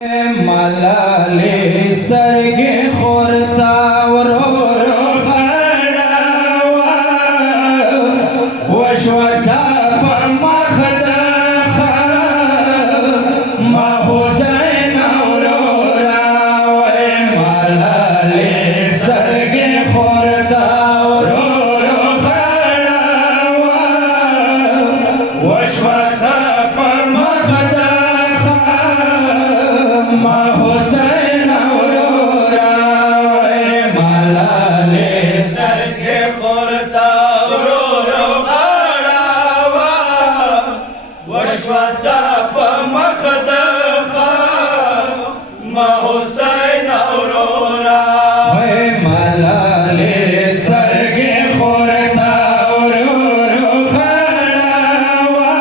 ملالی سترگی خورتا ورورو خڑاوا وشوزا پا مخدخا ما حسین ورورا وی ملالی سترگی خورتا ورورو خڑاوا وشوزا پا مخدخا ما حسین ورورا وی ملالی سترگی خورتا ورورو خڑاوا وشوزا پا مخدخا ما حسین ورورا وی ملالی سترگی خورتا ورورو خڑاوا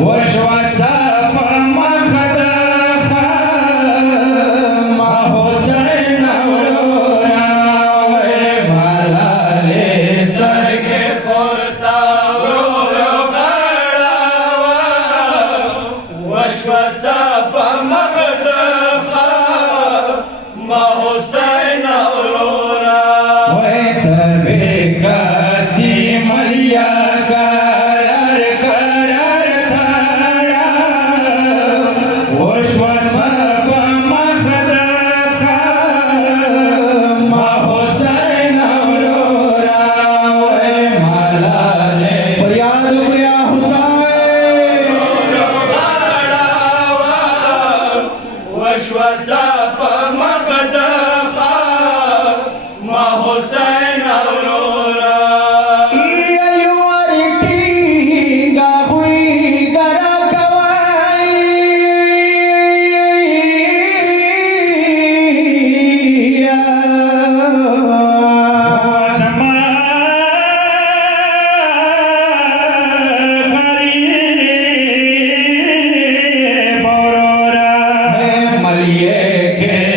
وشوزا پا مخدخا ما حسین ورورا وی ملالی سترگی خورتا ورورو خڑاوا وشوزا پا مخدخا ما حسین ورورا وی تبی کسی ملیا قرار قرار تھاڑا وشوزا پا مخدخا ما حسین ورورا وی ملالی فریاد بریا حسین وشوزا پا مخدخا ما حسین ورورا ایو ارٹیگا ہوئی گرا ملیے کے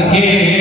के